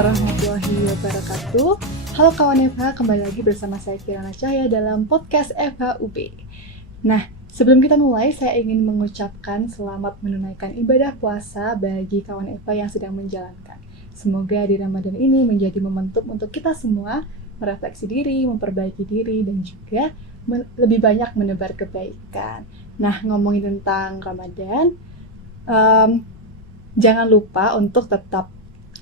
warahmatullahi wabarakatuh. Halo kawan FH, kembali lagi bersama saya Kirana Cahya dalam podcast FHUB. Nah, sebelum kita mulai, saya ingin mengucapkan selamat menunaikan ibadah puasa bagi kawan FH yang sedang menjalankan. Semoga di Ramadan ini menjadi momentum untuk kita semua merefleksi diri, memperbaiki diri, dan juga lebih banyak menebar kebaikan. Nah, ngomongin tentang Ramadan, jangan lupa untuk tetap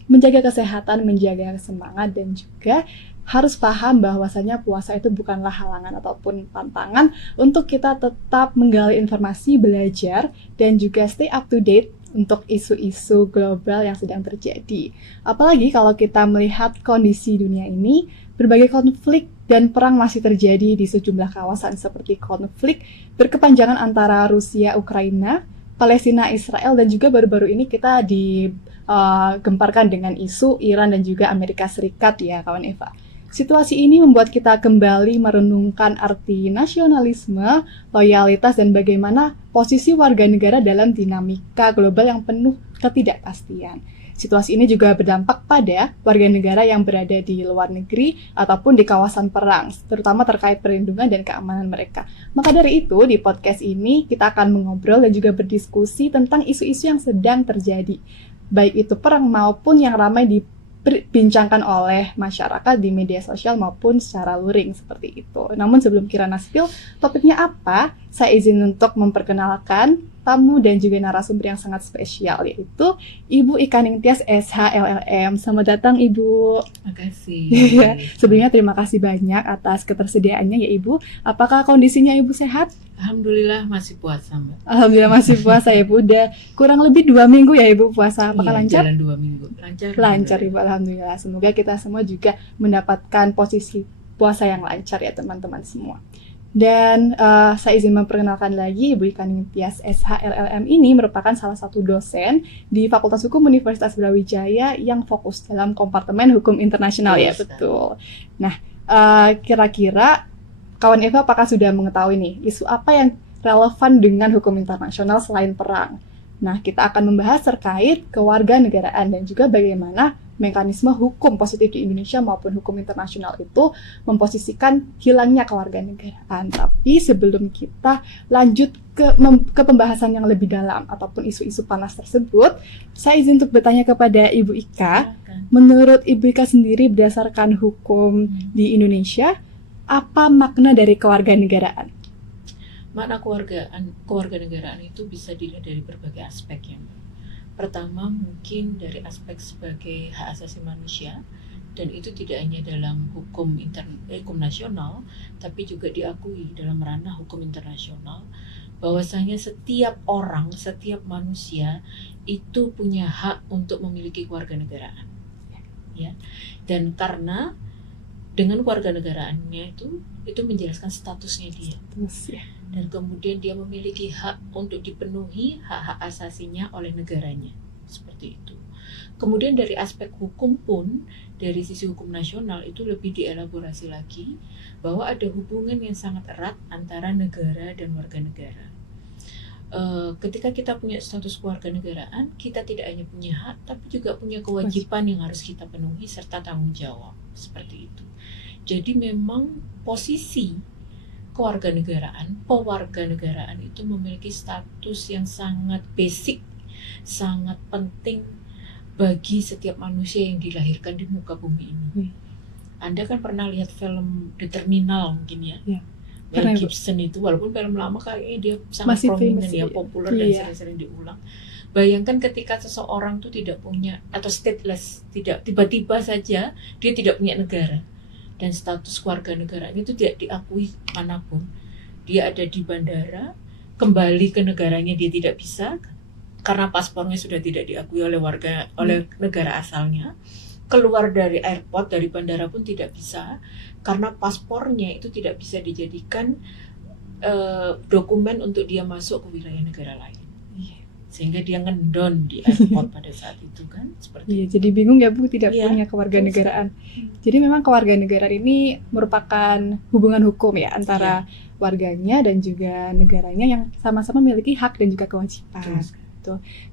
menjaga kesehatan, menjaga semangat, dan juga harus paham bahwasanya puasa itu bukanlah halangan ataupun tantangan untuk kita tetap menggali informasi, belajar, dan juga stay up to date untuk isu-isu global yang sedang terjadi. Apalagi kalau kita melihat kondisi dunia ini, berbagai konflik dan perang masih terjadi di sejumlah kawasan seperti konflik berkepanjangan antara Rusia, Ukraina, Palestina, Israel, dan juga baru-baru ini kita digemparkan dengan isu Iran dan juga Amerika Serikat ya kawan Eva. Situasi ini membuat kita kembali merenungkan arti nasionalisme, loyalitas, dan bagaimana posisi warga negara dalam dinamika global yang penuh ketidakpastian. Situasi ini juga berdampak pada warga negara yang berada di luar negeri ataupun di kawasan perang, terutama terkait perlindungan dan keamanan mereka. Maka dari itu, di podcast ini kita akan mengobrol dan juga berdiskusi tentang isu-isu yang sedang terjadi, baik itu perang maupun yang ramai dibincangkan oleh masyarakat di media sosial maupun secara luring seperti itu. Namun sebelum Kirana spill topiknya apa, saya izin untuk memperkenalkan tamu dan juga narasumber yang sangat spesial, yaitu Ibu Ika Ningtyas SHLLM. Selamat datang Ibu. Makasih. Sebelumnya terima kasih banyak atas ketersediaannya ya Ibu. Apakah kondisinya Ibu sehat? Alhamdulillah masih puasa Mbak. Alhamdulillah masih puasa ya Ibu. Udah kurang lebih 2 minggu ya Ibu puasa. Apakah lancar? Jalan 2 minggu. Lancar Ibu, Alhamdulillah. Semoga kita semua juga mendapatkan posisi puasa yang lancar ya teman-teman semua. Dan saya izin memperkenalkan lagi, Ibu Ika Ningtyas SHLLM ini merupakan salah satu dosen di Fakultas Hukum Universitas Brawijaya yang fokus dalam kompartemen hukum internasional ya, betul. Nah, kira-kira kawan Eva apakah sudah mengetahui nih isu apa yang relevan dengan hukum internasional selain perang? Nah, kita akan membahas terkait kewarganegaraan dan juga bagaimana mekanisme hukum positif di Indonesia maupun hukum internasional itu memposisikan hilangnya kewarganegaraan. Tapi sebelum kita lanjut ke pembahasan yang lebih dalam ataupun isu-isu panas tersebut, saya izin untuk bertanya kepada Ibu Ika. Menurut Ibu Ika sendiri berdasarkan hukum di Indonesia, apa makna dari kewarganegaraan? Makna kewarganegaraan itu bisa dilihat dari berbagai aspek ya. Pertama mungkin dari aspek sebagai hak asasi manusia, dan itu tidak hanya dalam hukum nasional, tapi juga diakui dalam ranah hukum internasional, bahwasanya setiap orang, setiap manusia itu punya hak untuk memiliki kewarganegaraan. Ya. Dan karena dengan kewarganegaraannya itu menjelaskan statusnya dia. Dan kemudian dia memiliki hak untuk dipenuhi hak-hak asasinya oleh negaranya, seperti itu. Kemudian dari aspek hukum pun, dari sisi hukum nasional itu lebih dielaborasi lagi bahwa ada hubungan yang sangat erat antara negara dan warga negara. Ketika kita punya status kewarganegaraan, kita tidak hanya punya hak, tapi juga punya kewajiban yang harus kita penuhi serta tanggung jawab, seperti itu. Jadi memang posisi pewarganegaraan itu memiliki status yang sangat basic, sangat penting bagi setiap manusia yang dilahirkan di muka bumi ini. Anda kan pernah lihat film The Terminal mungkin ya? Mel Gibson itu, walaupun film lama kayaknya dia sangat prominent ya, populer dan sering-sering diulang. Bayangkan ketika seseorang tuh tidak punya atau stateless, tidak tiba-tiba saja dia tidak punya negara. Dan status kewarganegaraan itu tidak diakui manapun. Dia ada di bandara, kembali ke negaranya dia tidak bisa karena paspornya sudah tidak diakui oleh negara asalnya. Keluar dari airport, dari bandara pun tidak bisa karena paspornya itu tidak bisa dijadikan dokumen untuk dia masuk ke wilayah negara lain. Sehingga dia ngendon di airport pada saat itu kan, seperti itu. Jadi bingung ya Bu, tidak punya kewarganegaraan. Jadi memang kewarganegaraan ini merupakan hubungan hukum ya antara warganya dan juga negaranya yang sama-sama memiliki hak dan juga kewajiban.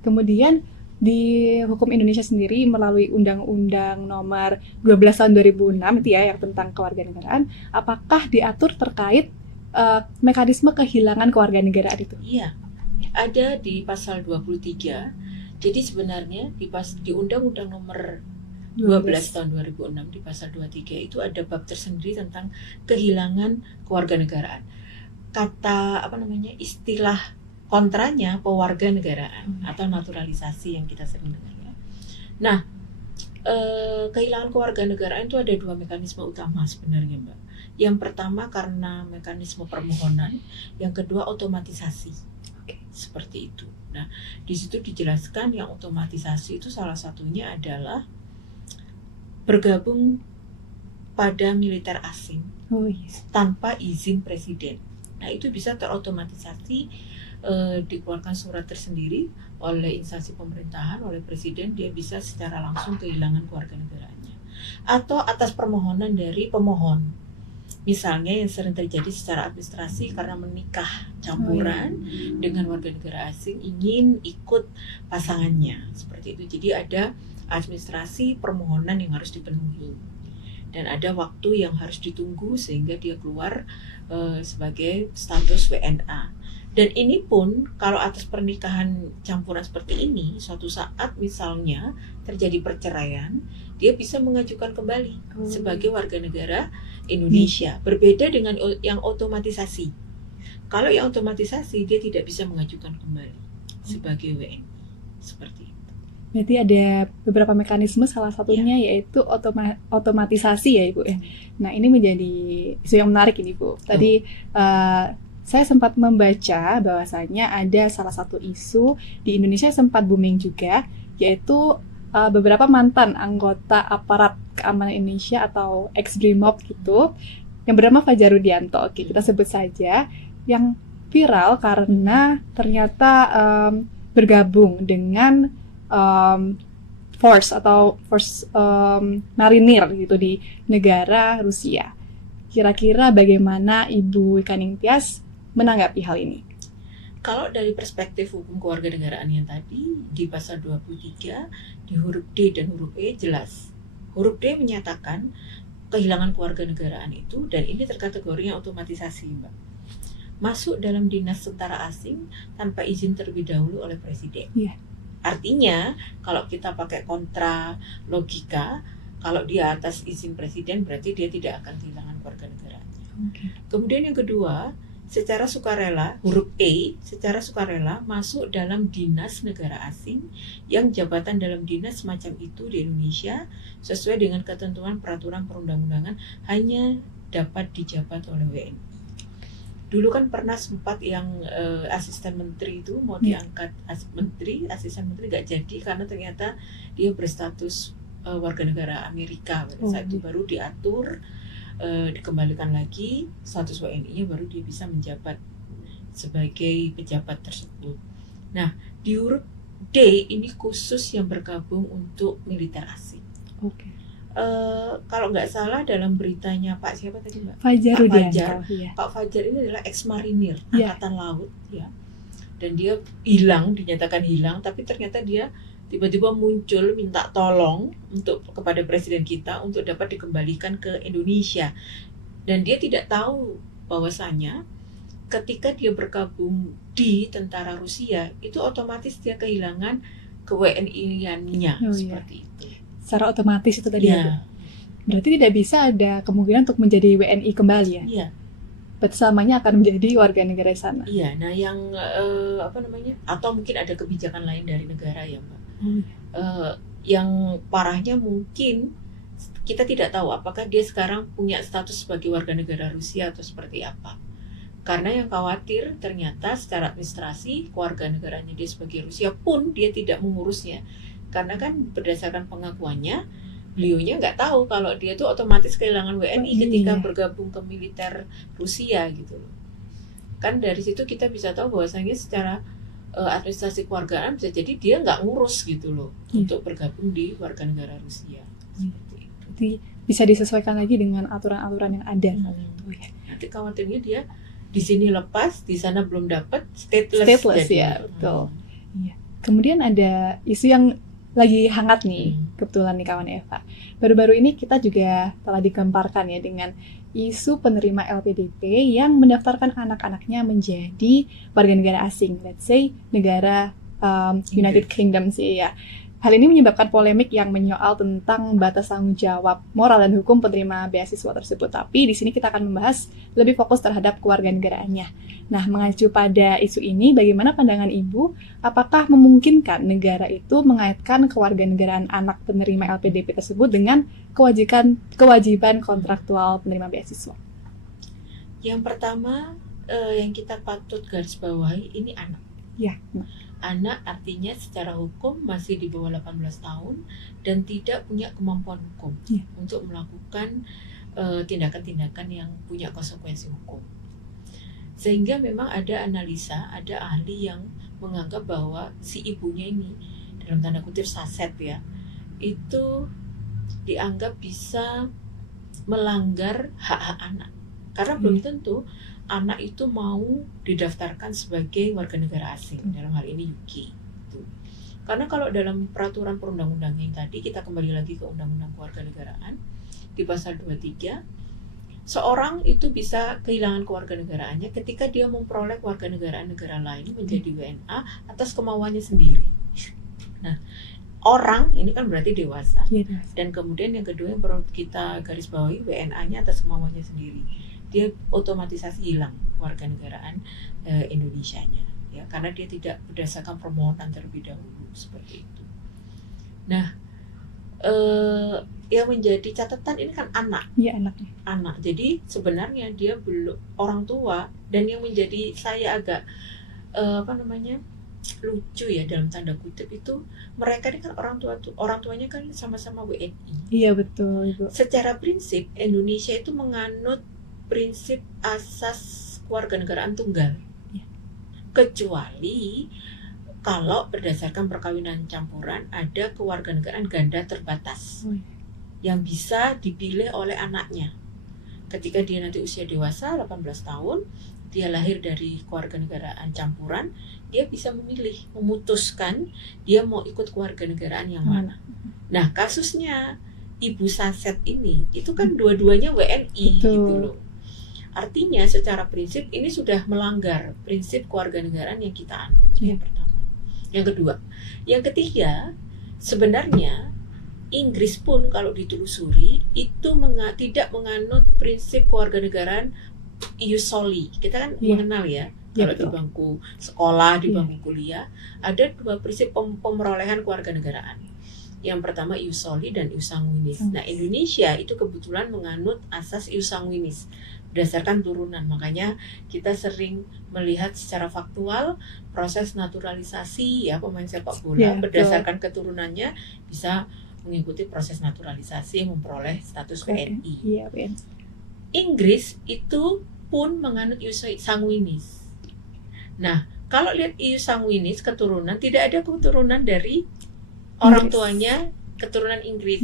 Kemudian di hukum Indonesia sendiri melalui Undang-Undang Nomor 12 tahun 2006 itu ya yang tentang kewarganegaraan, apakah diatur terkait mekanisme kehilangan kewarganegaraan itu? Iya, ada di pasal 23. Jadi sebenarnya di Undang-Undang Nomor 12 tahun 2006 di pasal 23 itu ada bab tersendiri tentang kehilangan kewarganegaraan. Istilah kontranya pewarganegaraan atau naturalisasi yang kita sering dengar ya. Nah, kehilangan kewarganegaraan itu ada dua mekanisme utama sebenarnya, Mbak. Yang pertama karena mekanisme permohonan, yang kedua otomatisasi. Seperti itu. Nah, di situ dijelaskan yang otomatisasi itu salah satunya adalah bergabung pada militer asing tanpa izin presiden. Nah, itu bisa terotomatisasi, dikeluarkan surat tersendiri oleh instansi pemerintahan, oleh presiden, dia bisa secara langsung kehilangan kewarganegaraannya. Atau atas permohonan dari pemohon. Misalnya yang sering terjadi secara administrasi karena menikah campuran dengan warga negara asing ingin ikut pasangannya. Seperti itu. Jadi ada administrasi permohonan yang harus dipenuhi. Dan ada waktu yang harus ditunggu sehingga dia keluar sebagai status WNA. Dan ini pun kalau atas pernikahan campuran seperti ini, suatu saat misalnya terjadi perceraian, dia bisa mengajukan kembali sebagai warga negara Indonesia. Berbeda dengan yang otomatisasi. Kalau yang otomatisasi, dia tidak bisa mengajukan kembali sebagai WNI. Seperti itu. Berarti ada beberapa mekanisme, salah satunya yaitu otomatisasi ya Ibu ya. Nah, ini menjadi isu yang menarik ini Bu. Tadi saya sempat membaca bahwasanya ada salah satu isu di Indonesia sempat booming juga, yaitu beberapa mantan anggota aparat keamanan Indonesia atau ex-Brimob gitu, yang bernama Fajar Rudianto. Oke, kita sebut saja, yang viral karena ternyata bergabung dengan force marinir gitu di negara Rusia. Kira-kira bagaimana Ibu Kaning Tias menanggapi hal ini? Kalau dari perspektif hukum kewarganegaraan yang tadi di pasal 23 di huruf D dan huruf E jelas. Huruf D menyatakan kehilangan kewarganegaraan itu, dan ini terkategori yang otomatisasi, Mbak. Masuk dalam dinas tentara asing tanpa izin terlebih dahulu oleh presiden. Artinya kalau kita pakai kontra logika, kalau dia atas izin presiden berarti dia tidak akan kehilangan kewarganegaraannya. Kemudian yang kedua, secara sukarela, huruf E, secara sukarela masuk dalam dinas negara asing yang jabatan dalam dinas semacam itu di Indonesia sesuai dengan ketentuan peraturan perundang-undangan hanya dapat dijabat oleh WNI. Dulu kan pernah sempat yang asisten menteri itu mau diangkat asisten menteri gak jadi karena ternyata dia berstatus warga negara Amerika. Pada saat itu baru diatur, dikembalikan lagi status WNI-nya, baru dia bisa menjabat sebagai pejabat tersebut. Nah, di huruf D ini khusus yang bergabung untuk militer asing. Kalau nggak salah dalam beritanya Pak siapa tadi Mbak? Fajar Rudianto. Pak Fajar ini adalah ex-marinir angkatan laut ya, dan dia hilang, dinyatakan hilang, tapi ternyata dia tiba-tiba muncul minta tolong kepada presiden kita untuk dapat dikembalikan ke Indonesia, dan dia tidak tahu bahwasanya ketika dia bergabung di tentara Rusia itu otomatis dia kehilangan ke-WNI-nya seperti itu. Secara otomatis itu tadi ya. Berarti tidak bisa ada kemungkinan untuk menjadi WNI kembali ya? Iya. Berarti selamanya akan menjadi warga negara sana. Iya. Nah, yang atau mungkin ada kebijakan lain dari negara ya, Mbak. Yang parahnya mungkin kita tidak tahu apakah dia sekarang punya status sebagai warga negara Rusia atau seperti apa. Karena yang khawatir ternyata secara administrasi kewarganegaranya dia sebagai Rusia pun dia tidak mengurusnya. Karena kan berdasarkan pengakuannya, beliaunya nggak tahu kalau dia tuh otomatis kehilangan WNI ketika bergabung ke militer Rusia gitu loh. Kan dari situ kita bisa tahu bahwasanya secara administrasi kewargaan bisa jadi dia nggak ngurus gitu loh untuk bergabung di warga negara Rusia. Seperti itu. Jadi bisa disesuaikan lagi dengan aturan-aturan yang ada. Nanti khawatirnya dia di sini lepas, di sana belum dapat stateless ya, betul. Iya. Kemudian ada isu yang lagi hangat nih, kebetulan nih kawan Eva. Baru-baru ini kita juga telah digemparkan ya dengan isu penerima LPDP yang mendaftarkan anak-anaknya menjadi warga negara asing, let's say negara United Kingdom sih ya. Hal ini menyebabkan polemik yang menyoal tentang batas tanggung jawab moral dan hukum penerima beasiswa tersebut. Tapi di sini kita akan membahas lebih fokus terhadap kewarganegaraannya. Nah, mengacu pada isu ini, bagaimana pandangan Ibu? Apakah memungkinkan negara itu mengaitkan kewarganegaraan anak penerima LPDP tersebut dengan kewajiban kontraktual penerima beasiswa? Yang pertama, yang kita patut garis bawahi, ini anak. Ya. Anak artinya secara hukum masih di bawah 18 tahun dan tidak punya kemampuan hukum untuk melakukan tindakan-tindakan yang punya konsekuensi hukum. Sehingga memang ada analisa, ada ahli yang menganggap bahwa si ibunya ini, dalam tanda kutip saset ya, itu dianggap bisa melanggar hak-hak anak. Karena belum tentu anak itu mau didaftarkan sebagai warga negara asing, dalam hal ini UK. Karena kalau dalam peraturan perundang-undangan yang tadi, kita kembali lagi ke Undang-Undang Kewarganegaraan, di pasal 23, seorang itu bisa kehilangan kewarganegaraannya ketika dia memperoleh kewarganegaraan negara lain menjadi WNA atas kemauannya sendiri. Nah, orang ini kan berarti dewasa. Dan kemudian yang kedua yang perlu kita garis bawahi, WNA-nya atas kemauannya sendiri. Dia otomatisasi hilang warganegaraan Indonesianya, ya, karena dia tidak berdasarkan permohonan terlebih dahulu seperti itu. Nah, yang menjadi catatan ini kan anak. Iya, anaknya. Anak. Jadi sebenarnya dia belum orang tua, dan yang menjadi saya agak lucu ya dalam tanda kutip itu, mereka ini kan orang tuanya kan sama-sama WNI. Iya, betul, Ibu. Secara prinsip Indonesia itu menganut prinsip asas kewarganegaraan tunggal, kecuali kalau berdasarkan perkawinan campuran ada kewarganegaraan ganda terbatas yang bisa dipilih oleh anaknya. Ketika dia nanti usia dewasa 18 tahun, dia lahir dari kewarganegaraan campuran, dia bisa memilih, memutuskan dia mau ikut kewarganegaraan yang mana. Nah, kasusnya Ibu Saset ini itu kan dua-duanya WNI. Betul. Gitu loh. Artinya secara prinsip ini sudah melanggar prinsip kewarganegaraan yang kita anut. Yang pertama. Yang kedua. Yang ketiga, sebenarnya Inggris pun kalau ditelusuri itu tidak menganut prinsip kewarganegaraan ius soli. Kita kan mengenal ya, kalau di bangku sekolah, di bangku kuliah, ada dua prinsip pemerolehan kewarganegaraan. Yang pertama ius soli dan ius sanguinis. Nah, Indonesia itu kebetulan menganut asas ius sanguinis berdasarkan turunan. Makanya kita sering melihat secara faktual proses naturalisasi ya pemain sepak bola berdasarkan keturunannya bisa mengikuti proses naturalisasi memperoleh status WNI. Inggris itu pun menganut ius sanguinis. Nah, kalau lihat ius sanguinis keturunan, tidak ada keturunan dari orang tuanya keturunan Inggris.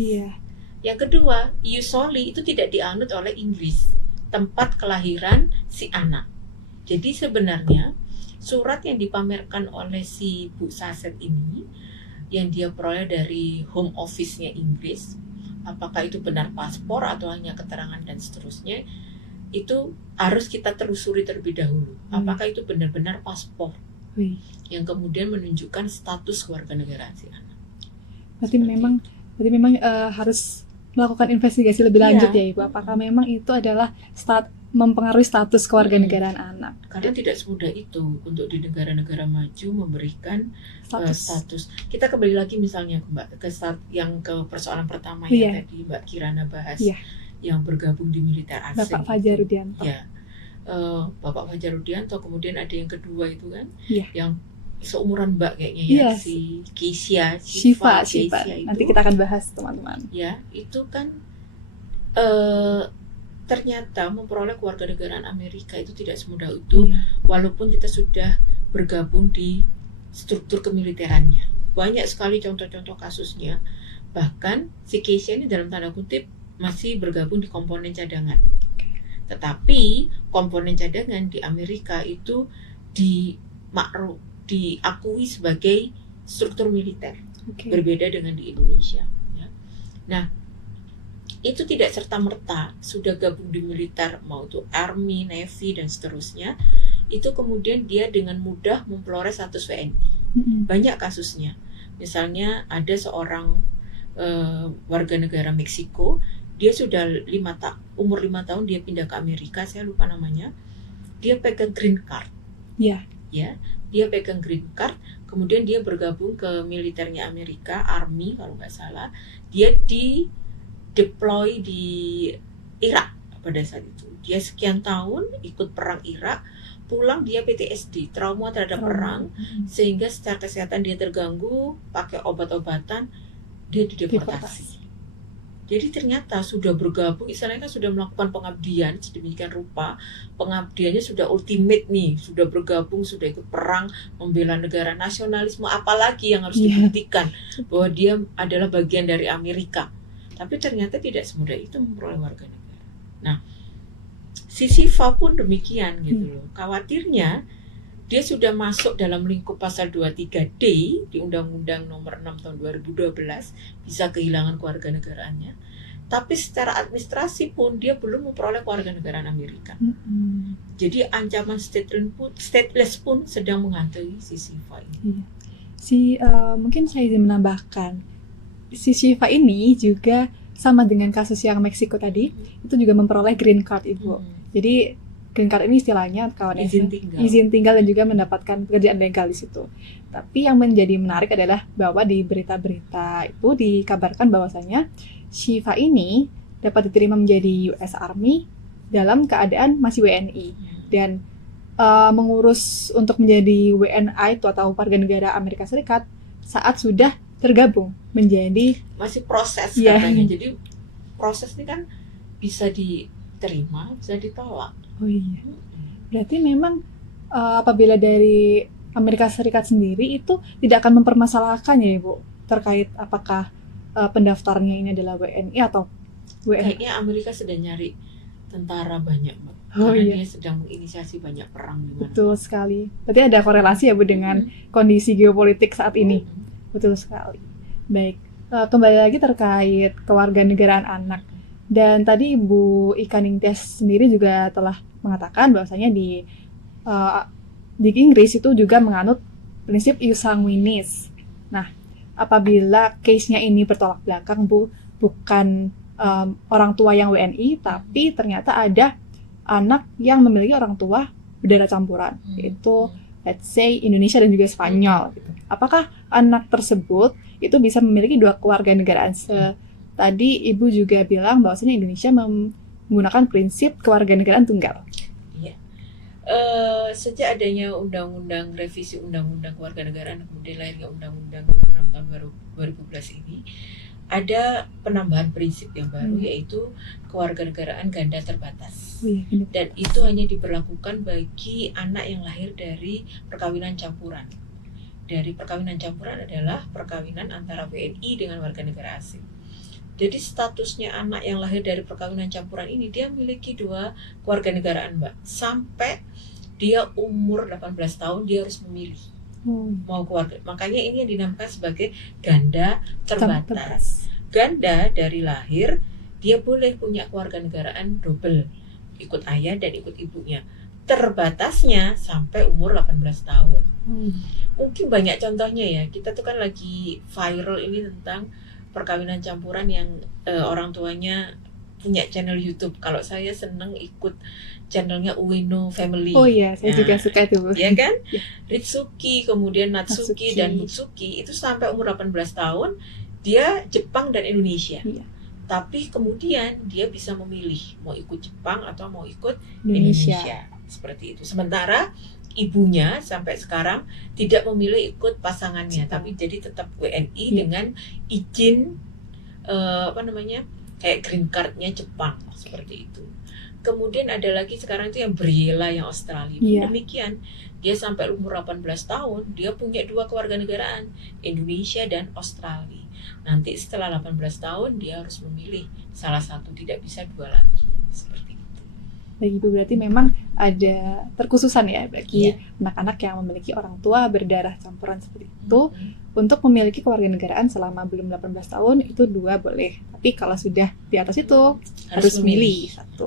Yang kedua, ius soli itu tidak dianut oleh Inggris, tempat kelahiran si anak. Jadi sebenarnya surat yang dipamerkan oleh si Bu Saset ini yang dia peroleh dari home office-nya Inggris, apakah itu benar paspor atau hanya keterangan dan seterusnya, itu harus kita telusuri terlebih dahulu. Apakah itu benar-benar paspor yang kemudian menunjukkan status kewarganegaraan si anak. Berarti memang harus melakukan investigasi lebih lanjut ya Ibu. Apakah memang itu adalah mempengaruhi status kewarganegaraan anak? Karena tidak semudah itu untuk di negara-negara maju memberikan status. Kita kembali lagi misalnya Mbak ke persoalan pertama yang tadi Mbak Kirana bahas, yang bergabung di militer asing. Bapak Fajar Rudianto. Bapak Fajar Rudianto. Kemudian ada yang kedua itu kan, yang seumuran Mbak kayaknya ya, si Syifa itu. Nanti kita akan bahas teman-teman. Ya, itu kan ternyata memperoleh kewarganegaraan Amerika itu tidak semudah itu, walaupun kita sudah bergabung di struktur kemiliterannya. Banyak sekali contoh-contoh kasusnya. Bahkan si Keisha ini dalam tanda kutip masih bergabung di komponen cadangan. Tetapi komponen cadangan di Amerika itu diakui sebagai struktur militer. Oke. Berbeda dengan di Indonesia. Ya. Nah, itu tidak serta-merta sudah gabung di militer, mau itu Army, Navy, dan seterusnya, itu kemudian dia dengan mudah memperoleh status WNI. Banyak kasusnya. Misalnya ada seorang warga negara Meksiko, dia sudah umur 5 tahun dia pindah ke Amerika, saya lupa namanya. Dia pegang green card. Ya. Ya, dia pegang green card, kemudian dia bergabung ke militernya Amerika, Army kalau nggak salah. Dia deploy di Irak pada saat itu. Dia sekian tahun ikut perang Irak, pulang dia PTSD, trauma terhadap perang, sehingga secara kesehatan dia terganggu, pakai obat-obatan, dia dideportasi. Jadi ternyata sudah bergabung, istilahnya kan sudah melakukan pengabdian sedemikian rupa, pengabdiannya sudah ultimate nih, sudah bergabung, sudah ikut perang, membela negara, nasionalisme, apalagi yang harus dibuktikan bahwa dia adalah bagian dari Amerika. Tapi ternyata tidak semudah itu memperoleh warga negara. Nah, si Siva pun demikian gitu loh. Khawatirnya dia sudah masuk dalam lingkup pasal 23D di Undang-Undang Nomor 6 Tahun 2012, bisa kehilangan kewarganegaraannya. Tapi secara administrasi pun dia belum memperoleh kewarganegaraan Amerika. Jadi ancaman stateless pun sedang menghantui si Siva ini. Mungkin saya ingin menambahkan, si Siva ini juga sama dengan kasus yang Meksiko tadi, itu juga memperoleh green card, Ibu. Jadi green card ini istilahnya izin tinggal dan juga mendapatkan pekerjaan legal di situ. Tapi yang menjadi menarik adalah bahwa di berita-berita itu dikabarkan bahwasanya Siva ini dapat diterima menjadi US Army dalam keadaan masih WNI dan mengurus untuk menjadi WNI atau warga negara Amerika Serikat saat sudah tergabung menjadi masih proses katanya. Jadi proses ini kan bisa diterima, bisa ditolak. Oh iya. Berarti memang apabila dari Amerika Serikat sendiri itu tidak akan mempermasalahkannya, Ibu, terkait apakah pendaftarnya ini adalah WNI atau WNI. Kayaknya Amerika sedang nyari tentara banyak, Mbak. Karena dia sedang menginisiasi banyak perang di mana. Betul sekali. Berarti ada korelasi ya, Bu, dengan kondisi geopolitik saat ini. Betul sekali. Baik, kembali lagi terkait kewarganegaraan anak. Dan tadi Ibu Ika Ningtyas sendiri juga telah mengatakan bahwasanya di Inggris itu juga menganut prinsip ius sanguinis. Nah, apabila case-nya ini bertolak belakang, Bu, bukan orang tua yang WNI, tapi ternyata ada anak yang memiliki orang tua berdarah campuran, yaitu let's say Indonesia dan juga Spanyol. Gitu. Apakah anak tersebut itu bisa memiliki dua kewarganegaraan? Tadi Ibu juga bilang bahwasanya Indonesia menggunakan prinsip kewarganegaraan tunggal. Iya. Sejak adanya revisi undang-undang kewarganegaraan, kemudian lahirnya Undang-Undang Nomor 6 Tahun 2012 ini, ada penambahan prinsip yang baru, yaitu kewarganegaraan ganda terbatas. Dan itu hanya diberlakukan bagi anak yang lahir dari perkawinan campuran. Dari perkawinan campuran adalah perkawinan antara WNI dengan warga negara asing. Jadi statusnya anak yang lahir dari perkawinan campuran ini, dia memiliki dua kewarganegaraan, Mbak. Sampai dia umur 18 tahun dia harus memilih mau keluarga. Makanya ini yang dinamakan sebagai ganda terbatas. Ganda dari lahir dia boleh punya kewarganegaraan double, ikut ayah dan ikut ibunya. Terbatasnya sampai umur 18 tahun. Mungkin banyak contohnya ya. Kita tuh kan lagi viral ini tentang perkawinan campuran yang orang tuanya punya channel YouTube. Kalau saya seneng ikut channelnya Ueno Family. Oh iya, saya juga suka itu, Bu. Ya kan? Ritsuki, kemudian Natsuki dan Mutsuki itu sampai umur 18 tahun dia Jepang dan Indonesia. Iya. Tapi kemudian dia bisa memilih mau ikut Jepang atau mau ikut Indonesia. Seperti itu. Sementara ibunya sampai sekarang tidak memilih ikut pasangannya, tapi jadi tetap WNI dengan izin kayak green card-nya Jepang, seperti itu. Kemudian ada lagi sekarang itu yang Briella yang Australia. Demikian, dia sampai umur 18 tahun dia punya dua kewarganegaraan, Indonesia dan Australia. Nanti setelah 18 tahun dia harus memilih salah satu, tidak bisa dua lagi. Seperti itu. bagi Ibu berarti memang ada terkhususan ya bagi Iya. anak-anak yang memiliki orang tua berdarah campuran seperti itu untuk memiliki kewarganegaraan selama belum 18 tahun itu 2 boleh. Tapi kalau sudah di atas itu harus milih 1.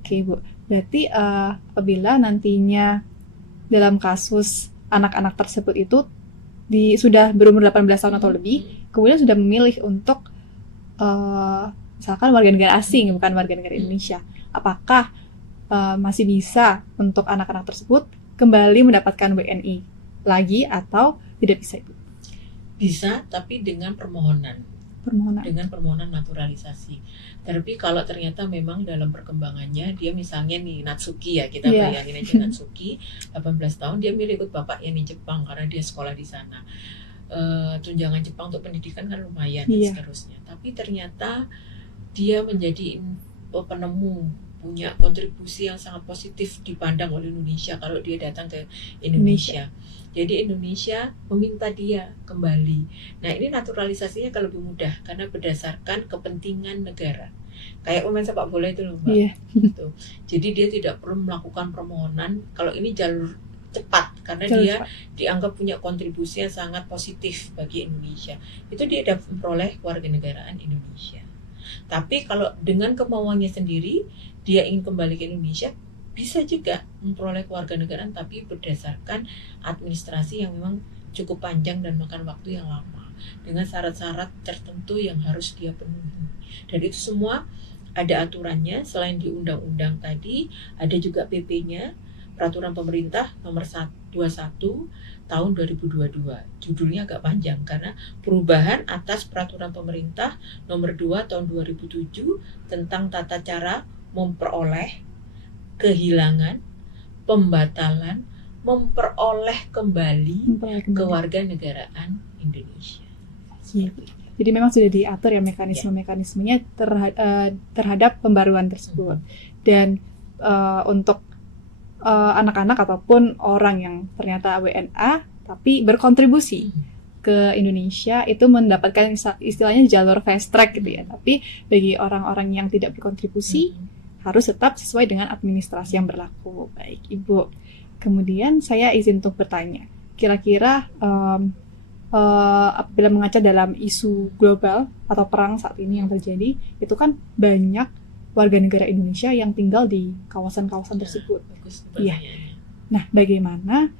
Oke Bu, berarti apabila nantinya dalam kasus anak-anak tersebut itu sudah berumur 18 tahun atau lebih, kemudian sudah memilih untuk misalkan warga negara asing bukan warga negara Indonesia, apakah masih bisa untuk anak-anak tersebut kembali mendapatkan WNI lagi atau tidak bisa Ibu? Bisa, tapi dengan permohonan naturalisasi. Tapi kalau ternyata memang dalam perkembangannya dia misalnya nih Natsuki ya, kita bayangin aja Natsuki 18 tahun dia milih ikut bapaknya di Jepang karena dia sekolah di sana. Tunjangan Jepang untuk pendidikan kan lumayan dan seterusnya. Tapi ternyata dia menjadi penemu, punya kontribusi yang sangat positif dipandang oleh Indonesia kalau dia datang ke Indonesia. Jadi Indonesia meminta dia kembali. Nah ini naturalisasinya kalau lebih mudah karena berdasarkan kepentingan negara. Kayak pemain sepak bola itu loh Mbak. Gitu. Jadi dia tidak perlu melakukan permohonan. Kalau ini jalur cepat karena dia dianggap punya kontribusi yang sangat positif bagi Indonesia. Itu dia dapat memperoleh warganegaraan Indonesia. Tapi kalau dengan kemauannya sendiri dia ingin kembali ke Indonesia, bisa juga memperoleh kewarganegaraan tapi berdasarkan administrasi yang memang cukup panjang dan makan waktu yang lama dengan syarat-syarat tertentu yang harus dia penuhi. Dan itu semua ada aturannya. Selain di undang-undang tadi, ada juga PP-nya, Peraturan Pemerintah Nomor 21 Tahun 2022. Judulnya agak panjang karena perubahan atas Peraturan Pemerintah Nomor 2 Tahun 2007 tentang tata cara memperoleh, kehilangan, pembatalan, memperoleh kembali kewarganegaraan Indonesia. Jadi memang sudah diatur ya mekanisme-mekanismenya terhadap pembaruan tersebut. Dan untuk anak-anak ataupun orang yang ternyata WNA tapi berkontribusi ke Indonesia itu mendapatkan istilahnya jalur fast track gitu ya. Tapi bagi orang-orang yang tidak berkontribusi harus tetap sesuai dengan administrasi yang berlaku. Baik Ibu. Kemudian saya izin untuk bertanya, kira-kira apabila mengaca dalam isu global atau perang saat ini yang terjadi, itu kan banyak warga negara Indonesia yang tinggal di kawasan-kawasan tersebut. Iya. Nah, bagaimana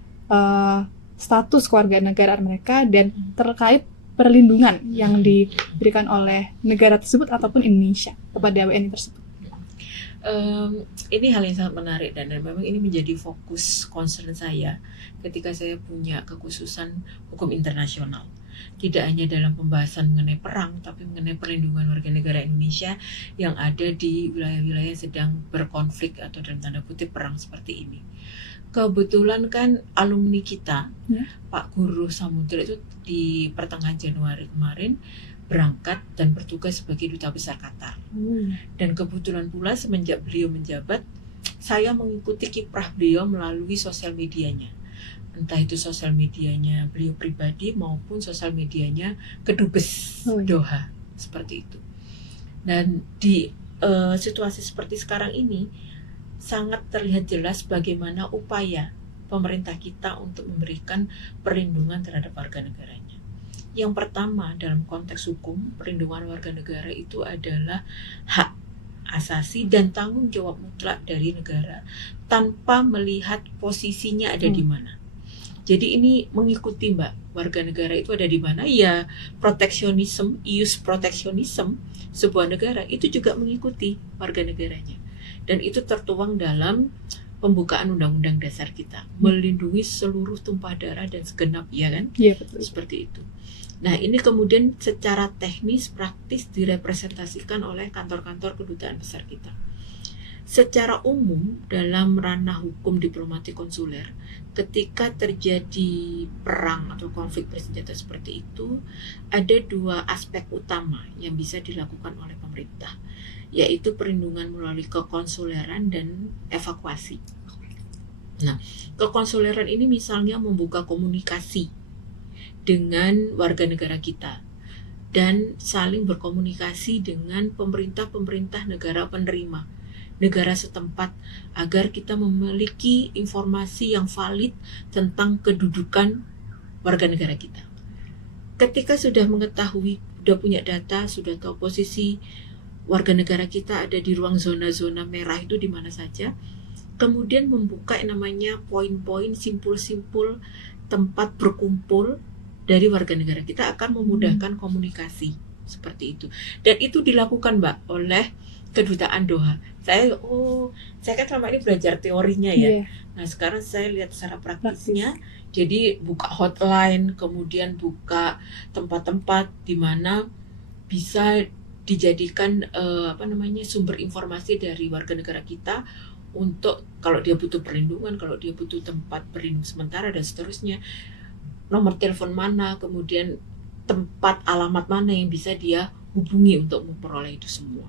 status kewarganegaraan mereka dan terkait perlindungan yang diberikan oleh negara tersebut ataupun Indonesia kepada WNI tersebut? Ini hal yang sangat menarik dan memang ini menjadi fokus concern saya ketika saya punya kekhususan hukum internasional. Tidak hanya dalam pembahasan mengenai perang, tapi mengenai perlindungan warga negara Indonesia yang ada di wilayah-wilayah yang sedang berkonflik atau dalam tanda kutip perang seperti ini. Kebetulan kan alumni kita, Pak Guru Samudra itu di pertengahan Januari kemarin berangkat dan bertugas sebagai Duta Besar Qatar. Dan kebetulan pula semenjak beliau menjabat, saya mengikuti kiprah beliau melalui sosial medianya. Entah itu sosial medianya beliau pribadi maupun sosial medianya Kedubes Doha, seperti itu. Dan di situasi seperti sekarang ini, sangat terlihat jelas bagaimana upaya pemerintah kita untuk memberikan perlindungan terhadap warga negaranya. Yang pertama dalam konteks hukum, perlindungan warga negara itu adalah hak asasi dan tanggung jawab mutlak dari negara tanpa melihat posisinya ada di mana. Jadi ini mengikuti Mbak, warga negara itu ada di mana, ya proteksionisme, ius proteksionisme sebuah negara itu juga mengikuti warga negaranya. Dan itu tertuang dalam pembukaan Undang-Undang Dasar kita, melindungi seluruh tumpah darah dan segenap, ya kan? Iya, betul. Seperti itu. Nah ini kemudian secara teknis praktis direpresentasikan oleh kantor-kantor kedutaan besar kita. Secara umum dalam ranah hukum diplomatik konsuler, ketika terjadi perang atau konflik bersenjata seperti itu, ada dua aspek utama yang bisa dilakukan oleh pemerintah, yaitu perlindungan melalui kekonsuleran dan evakuasi. Nah, kekonsuleran ini misalnya membuka komunikasi dengan warga negara kita dan saling berkomunikasi dengan pemerintah-pemerintah negara penerima. negara setempat agar kita memiliki informasi yang valid tentang kedudukan warga negara kita. Ketika sudah mengetahui, sudah punya data, sudah tahu posisi warga negara kita ada di ruang zona-zona merah itu di mana saja, kemudian membuka yang namanya poin-poin, simpul-simpul tempat berkumpul dari warga negara kita akan memudahkan komunikasi seperti itu. Dan itu dilakukan Mbak oleh Kedutaan Doha. Saya kan selama ini belajar teorinya ya. Nah sekarang saya lihat secara praktisnya. Jadi buka hotline, kemudian buka tempat-tempat di mana bisa dijadikan sumber informasi dari warga negara kita untuk kalau dia butuh perlindungan, kalau dia butuh tempat berlindung sementara dan seterusnya, nomor telepon mana, kemudian tempat alamat mana yang bisa dia hubungi untuk memperoleh itu semua.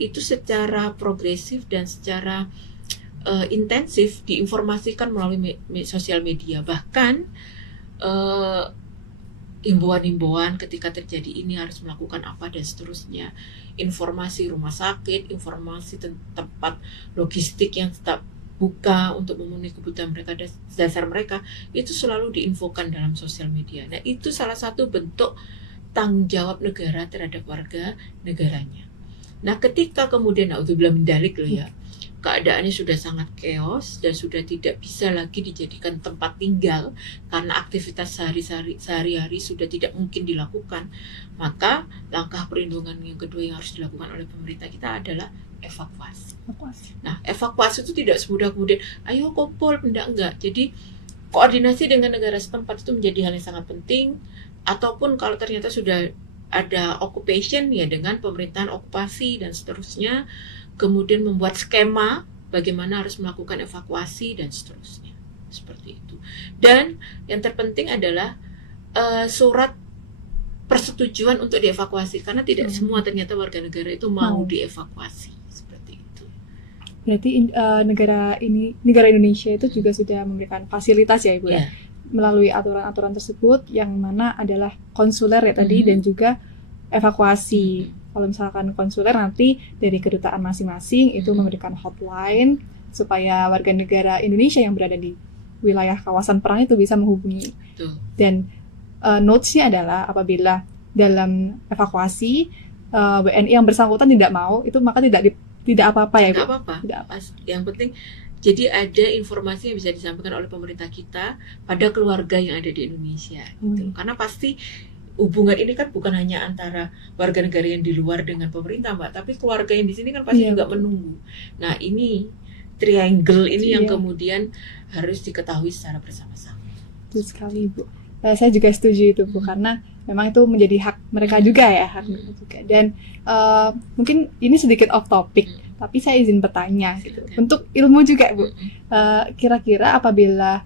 Itu secara progresif dan secara intensif diinformasikan melalui sosial media. Bahkan himbauan-himbauan ketika terjadi ini harus melakukan apa dan seterusnya. Informasi rumah sakit, informasi tempat logistik yang tetap buka untuk memenuhi kebutuhan mereka dasar mereka, itu selalu diinfokan dalam sosial media. Nah itu salah satu bentuk tanggung jawab negara terhadap warga negaranya. Nah ketika kemudian naudzubillah min dzalik loh ya, keadaannya sudah sangat chaos dan sudah tidak bisa lagi dijadikan tempat tinggal karena aktivitas sehari-hari sudah tidak mungkin dilakukan, maka langkah perlindungan yang kedua yang harus dilakukan oleh pemerintah kita adalah evakuasi. Nah evakuasi itu tidak semudah kemudian ayo kumpul, enggak. Jadi koordinasi dengan negara setempat itu menjadi hal yang sangat penting, ataupun kalau ternyata sudah ada occupation ya dengan pemerintahan okupasi dan seterusnya, kemudian membuat skema bagaimana harus melakukan evakuasi dan seterusnya, seperti itu. Dan yang terpenting adalah surat persetujuan untuk dievakuasi, karena tidak semua ternyata warga negara itu mau dievakuasi, seperti itu. Berarti negara Indonesia itu juga sudah memberikan fasilitas ya Ibu ya, melalui aturan-aturan tersebut yang mana adalah konsuler ya tadi dan juga evakuasi. Kalau misalkan konsuler nanti dari kedutaan masing-masing itu memberikan hotline supaya warga negara Indonesia yang berada di wilayah kawasan perang itu bisa menghubungi. Dan notes-nya adalah apabila dalam evakuasi WNI yang bersangkutan tidak mau, itu maka tidak apa-apa ya Bu? Tidak apa-apa. Yang penting jadi ada informasi yang bisa disampaikan oleh pemerintah kita pada keluarga yang ada di Indonesia. Gitu. Karena pasti hubungan ini kan bukan hanya antara warga negara yang di luar dengan pemerintah Mbak, tapi keluarga yang di sini kan pasti juga menunggu. Nah ini triangle ini yang kemudian harus diketahui secara bersama-sama. Betul sekali Bu. Saya juga setuju itu Bu, karena memang itu menjadi hak mereka juga ya, hak mereka juga. Dan mungkin ini sedikit off topic, tapi saya izin bertanya gitu. Untuk ilmu juga Bu, kira-kira apabila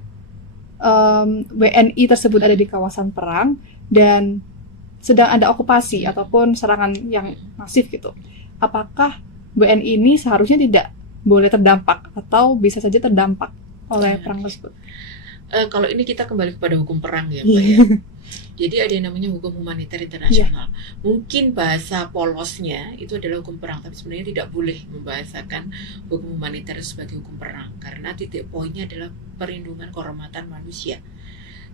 WNI tersebut ada di kawasan perang dan sedang ada okupasi ataupun serangan yang masif gitu, apakah WNI ini seharusnya tidak boleh terdampak atau bisa saja terdampak oleh perang tersebut? Kalau ini kita kembali kepada hukum perang ya Pak ya. Jadi ada yang namanya hukum humaniter internasional. Mungkin bahasa polosnya itu adalah hukum perang, tapi sebenarnya tidak boleh membahasakan hukum humaniter sebagai hukum perang, karena titik poinnya adalah perlindungan kehormatan manusia.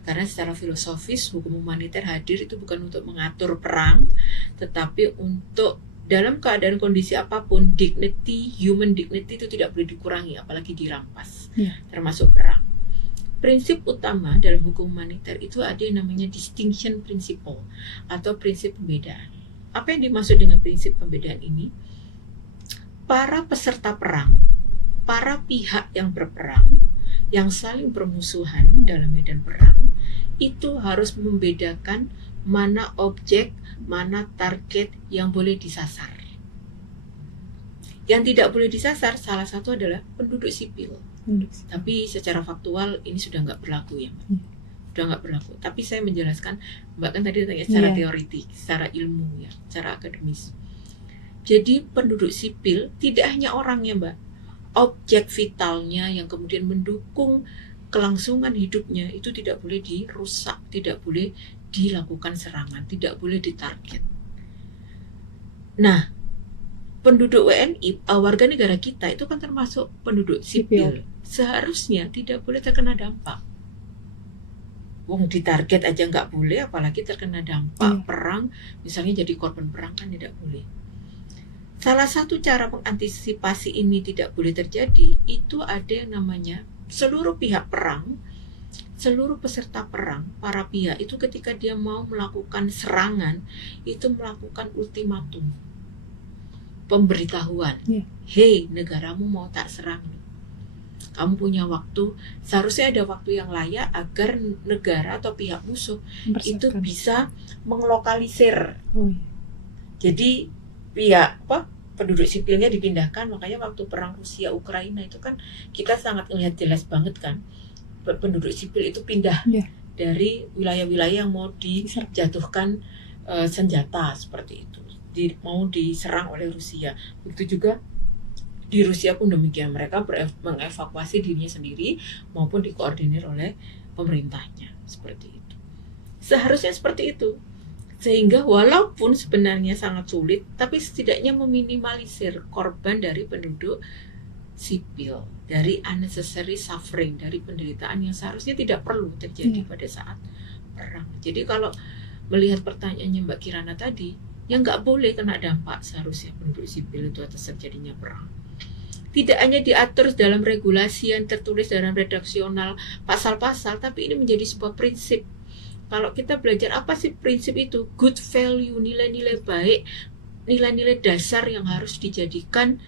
Karena secara filosofis hukum humaniter hadir itu bukan untuk mengatur perang, tetapi untuk dalam keadaan kondisi apapun, human dignity itu tidak boleh dikurangi, apalagi dirampas, termasuk perang. Prinsip utama dalam hukum humaniter itu ada yang namanya distinction principle atau prinsip pembedaan. Apa yang dimaksud dengan prinsip pembedaan ini? Para peserta perang, para pihak yang berperang, yang saling bermusuhan dalam medan perang, itu harus membedakan mana objek, mana target yang boleh disasar. Yang tidak boleh disasar salah satu adalah penduduk sipil. Tapi secara faktual ini sudah nggak berlaku ya Mbak. Sudah nggak berlaku. Tapi saya menjelaskan, Mbak kan tadi tanya secara teoritik, secara ilmu ya, secara akademis. Jadi penduduk sipil tidak hanya orangnya Mbak, objek vitalnya yang kemudian mendukung kelangsungan hidupnya itu tidak boleh dirusak, tidak boleh dilakukan serangan, tidak boleh ditarget. Nah, penduduk WNI, warga negara kita itu kan termasuk penduduk sipil. Sipil. Seharusnya tidak boleh terkena dampak. Wong ditarget aja nggak boleh, apalagi terkena dampak perang, misalnya jadi korban perang kan tidak boleh. Salah satu cara mengantisipasi ini tidak boleh terjadi, itu ada yang namanya seluruh pihak perang, seluruh peserta perang, para pihak itu ketika dia mau melakukan serangan, itu melakukan ultimatum. Pemberitahuan, hei negaramu mau tak serang, kamu punya waktu, seharusnya ada waktu yang layak agar negara atau pihak musuh itu bisa menglokalisir. Jadi pihak penduduk sipilnya dipindahkan. Makanya waktu perang Rusia Ukraina itu kan kita sangat lihat jelas banget kan, penduduk sipil itu pindah dari wilayah-wilayah yang mau dijatuhkan senjata seperti itu, mau diserang oleh Rusia. Begitu juga di Rusia pun demikian, mereka mengevakuasi dirinya sendiri maupun dikoordinir oleh pemerintahnya seperti itu. Seharusnya seperti itu, sehingga walaupun sebenarnya sangat sulit, tapi setidaknya meminimalisir korban dari penduduk sipil, dari unnecessary suffering, dari penderitaan yang seharusnya tidak perlu terjadi pada saat perang. Jadi kalau melihat pertanyaannya Mbak Kirana tadi, yang nggak boleh kena dampak seharusnya penduduk sipil itu atas terjadinya perang. Tidak hanya diatur dalam regulasi yang tertulis dalam redaksional pasal-pasal, tapi ini menjadi sebuah prinsip. Kalau kita belajar apa sih prinsip itu? Good value, nilai-nilai baik, nilai-nilai dasar yang harus dijadikan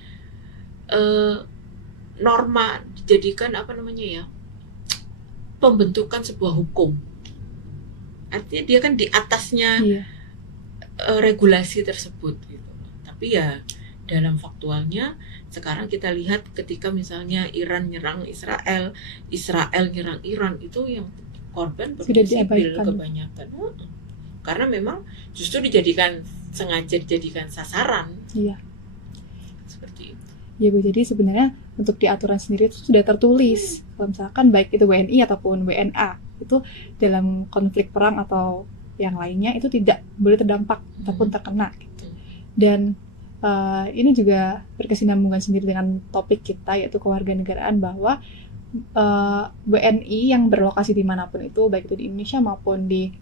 norma, dijadikan pembentukan sebuah hukum. Artinya dia kan di atasnya regulasi tersebut gitu. Tapi ya dalam faktualnya sekarang kita lihat ketika misalnya Iran nyerang Israel, Israel nyerang Iran, itu yang korban penduduk sipil kebanyakan. Karena memang justru sengaja dijadikan sasaran. Iya. Seperti itu. Ya Bu, jadi sebenarnya untuk di aturan sendiri itu sudah tertulis. Kalau misalkan baik itu WNI ataupun WNA, itu dalam konflik perang atau yang lainnya itu tidak boleh terdampak ataupun terkena gitu. Dan ini juga berkesinambungan sendiri dengan topik kita, yaitu kewarganegaraan, bahwa WNI yang berlokasi dimanapun itu, baik itu di Indonesia maupun di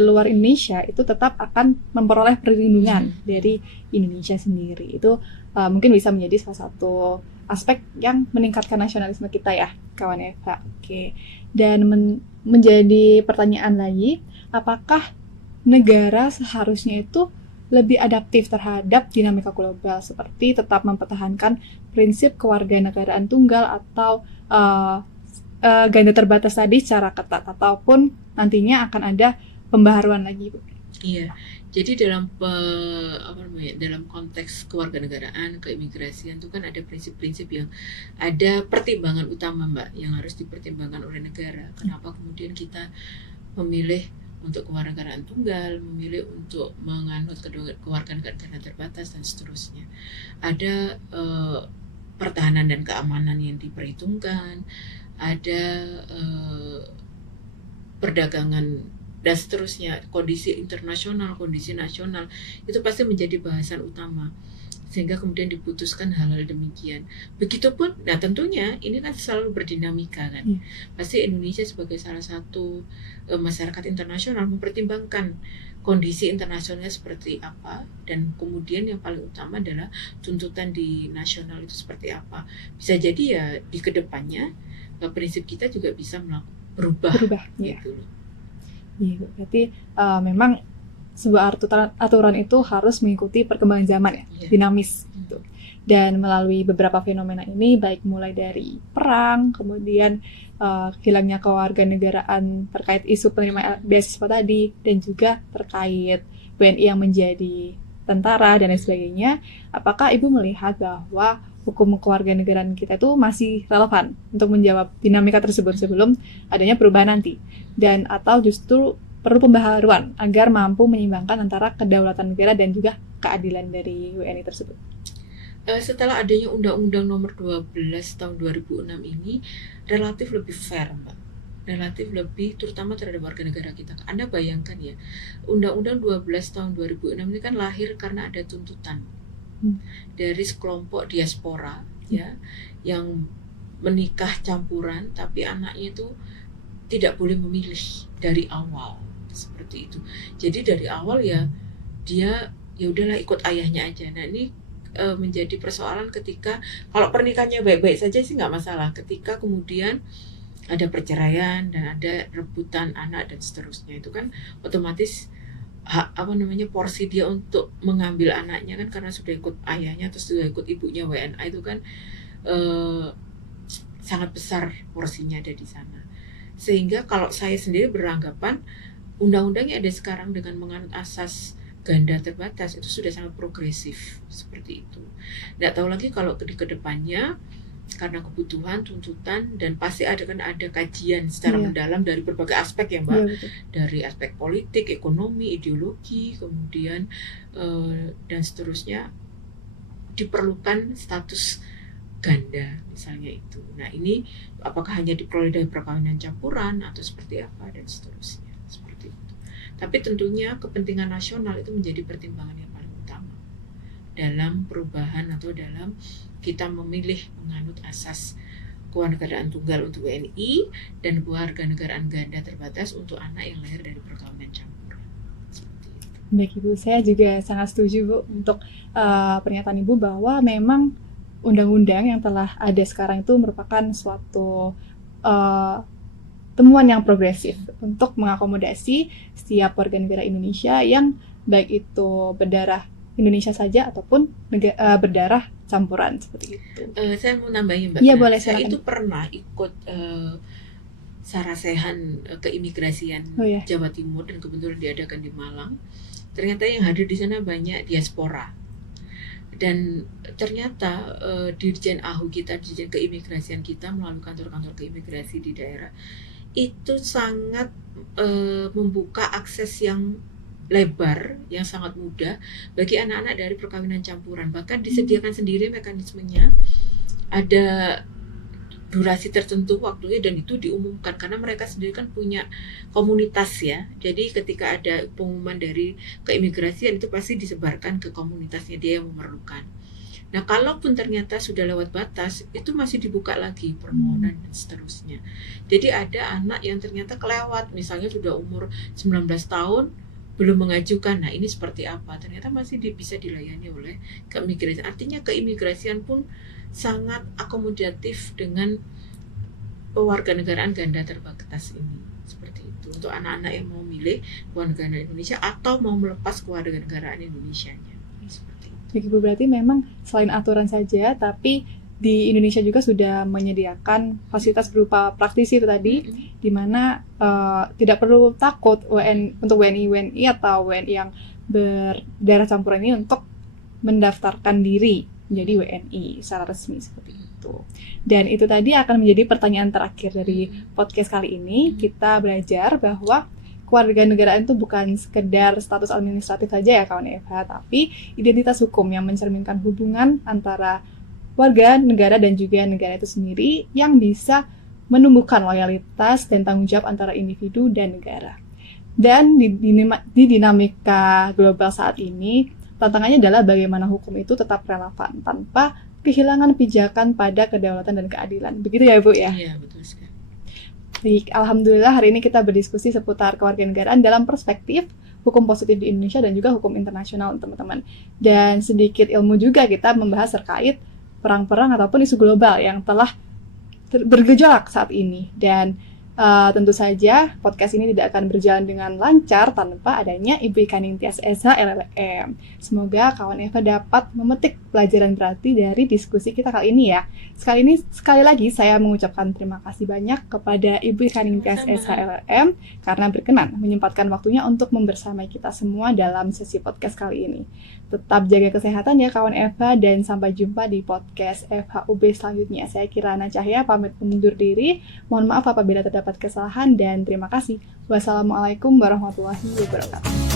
luar Indonesia, itu tetap akan memperoleh perlindungan dari Indonesia sendiri. Itu mungkin bisa menjadi salah satu aspek yang meningkatkan nasionalisme kita ya, kawan Eva. Oke. Dan menjadi pertanyaan lagi, apakah negara seharusnya itu lebih adaptif terhadap dinamika global, seperti tetap mempertahankan prinsip kewarganegaraan tunggal atau ganda terbatas tadi secara ketat, ataupun nantinya akan ada pembaharuan lagi, Bu? Iya, jadi dalam konteks kewarganegaraan, keimigrasian itu kan ada prinsip-prinsip yang ada pertimbangan utama, Mbak, yang harus dipertimbangkan oleh negara. Kenapa kemudian kita memilih untuk kewarganegaraan tunggal, memilih untuk menganut kewarganegaraan terbatas dan seterusnya. Ada pertahanan dan keamanan yang diperhitungkan, ada perdagangan dan seterusnya, kondisi internasional, kondisi nasional, itu pasti menjadi bahasan utama, sehingga kemudian diputuskan hal-hal demikian. Begitupun, nah tentunya ini kan selalu berdinamika kan. Pasti Indonesia sebagai salah satu masyarakat internasional mempertimbangkan kondisi internasionalnya seperti apa, dan kemudian yang paling utama adalah tuntutan di nasional itu seperti apa. Bisa jadi ya di kedepannya prinsip kita juga bisa berubah gitu loh. Iya, berarti memang sebuah aturan itu harus mengikuti perkembangan zaman ya, dinamis gitu. Dan melalui beberapa fenomena ini, baik mulai dari perang, kemudian hilangnya kewarganegaraan terkait isu penerima beasiswa tadi, dan juga terkait WNI yang menjadi tentara dan lain sebagainya, apakah Ibu melihat bahwa hukum kewarganegaraan kita itu masih relevan untuk menjawab dinamika tersebut sebelum adanya perubahan nanti, dan atau justru perlu pembaharuan agar mampu menyeimbangkan antara kedaulatan negara dan juga keadilan dari WNI tersebut? Setelah adanya Undang-Undang Nomor 12 tahun 2006 ini relatif lebih fair, Mbak. Relatif lebih, terutama terhadap warga negara kita. Anda bayangkan ya, Undang-Undang 12 tahun 2006 ini kan lahir karena ada tuntutan. dari sekelompok diaspora ya yang menikah campuran, tapi anaknya itu tidak boleh memilih dari awal seperti itu. Jadi dari awal ya dia ya udahlah ikut ayahnya aja. Nah ini menjadi persoalan ketika kalau pernikahannya baik-baik saja sih nggak masalah. Ketika kemudian ada perceraian dan ada rebutan anak dan seterusnya, itu kan otomatis porsi dia untuk mengambil anaknya kan karena sudah ikut ayahnya atau sudah ikut ibunya WNA itu kan sangat besar porsinya ada di sana. Sehingga kalau saya sendiri beranggapan undang-undang yang ada sekarang dengan menganut asas ganda terbatas itu sudah sangat progresif seperti itu. Nggak tahu lagi kalau di kedepannya karena kebutuhan, tuntutan, dan pasti ada kajian secara mendalam dari berbagai aspek ya Mbak, dari aspek politik, ekonomi, ideologi, kemudian dan seterusnya diperlukan status ganda misalnya itu. Nah ini apakah hanya diperoleh dari perkawinan campuran atau seperti apa dan seterusnya seperti itu. Tapi tentunya kepentingan nasional itu menjadi pertimbangan yang paling utama dalam perubahan atau dalam kita memilih menganut asas kewarganegaraan tunggal untuk WNI dan kewarganegaraan ganda terbatas untuk anak yang lahir dari perkawinan campuran. Seperti itu. Baik Ibu, saya juga sangat setuju Bu untuk pernyataan Ibu bahwa memang undang-undang yang telah ada sekarang itu merupakan suatu temuan yang progresif untuk mengakomodasi setiap warga negara Indonesia yang baik itu berdarah Indonesia saja ataupun berdarah campuran seperti itu. Saya mau nambahin Mbak. Iya boleh. Saya itu pernah ikut sarasehan keimigrasian Jawa Timur dan kebetulan diadakan di Malang. Ternyata yang hadir di sana banyak diaspora. Dan ternyata Dirjen AHU kita, Dirjen Keimigrasian kita melalui kantor-kantor keimigrasi di daerah itu sangat membuka akses yang lebar, yang sangat mudah bagi anak-anak dari perkawinan campuran. Bahkan disediakan sendiri mekanismenya, ada durasi tertentu waktunya dan itu diumumkan karena mereka sendiri kan punya komunitas ya. Jadi ketika ada pengumuman dari keimigrasian itu pasti disebarkan ke komunitasnya dia yang memerlukan. Nah, kalaupun ternyata sudah lewat batas, itu masih dibuka lagi permohonan dan seterusnya. Jadi ada anak yang ternyata kelewat, misalnya sudah umur 19 tahun belum mengajukan. Nah, ini seperti apa? Ternyata masih bisa dilayani oleh keimigrasian. Artinya keimigrasian pun sangat akomodatif dengan kewarganegaraan ganda terbatas ini. Seperti itu. Untuk anak-anak yang mau milih kewarganegaraan Indonesia atau mau melepas kewarganegaraan Indonesianya. Seperti itu. Jadi berarti memang selain aturan saja, tapi di Indonesia juga sudah menyediakan fasilitas berupa praktisi itu tadi, di mana tidak perlu takut untuk WNI atau WNI yang berdarah campuran ini untuk mendaftarkan diri menjadi WNI secara resmi seperti itu. Dan itu tadi akan menjadi pertanyaan terakhir dari podcast kali ini. Kita belajar bahwa kewarganegaraan itu bukan sekedar status administratif saja ya kawan FH, tapi identitas hukum yang mencerminkan hubungan antara warga negara dan juga negara itu sendiri yang bisa menumbuhkan loyalitas dan tanggung jawab antara individu dan negara. Dan di dinamika global saat ini, tantangannya adalah bagaimana hukum itu tetap relevan tanpa kehilangan pijakan pada kedaulatan dan keadilan. Begitu ya, Bu ya? Iya, betul sekali. Baik, alhamdulillah hari ini kita berdiskusi seputar kewarganegaraan dalam perspektif hukum positif di Indonesia dan juga hukum internasional, teman-teman. Dan sedikit ilmu juga kita membahas terkait perang-perang ataupun isu global yang telah bergejolak saat ini. Dan tentu saja podcast ini tidak akan berjalan dengan lancar tanpa adanya Ibu Ika Ningtyas SH LLM. Semoga kawan Eva dapat memetik pelajaran berarti dari diskusi kita kali ini ya. Sekali lagi saya mengucapkan terima kasih banyak kepada Ibu Ika Ningtyas SH LLM karena berkenan menyempatkan waktunya untuk membersamai kita semua dalam sesi podcast kali ini. Tetap jaga kesehatan ya kawan Eva dan sampai jumpa di podcast FHUB selanjutnya. Saya Kirana Cahya pamit undur diri. Mohon maaf apabila terdapat kesalahan dan terima kasih. Wassalamualaikum warahmatullahi wabarakatuh.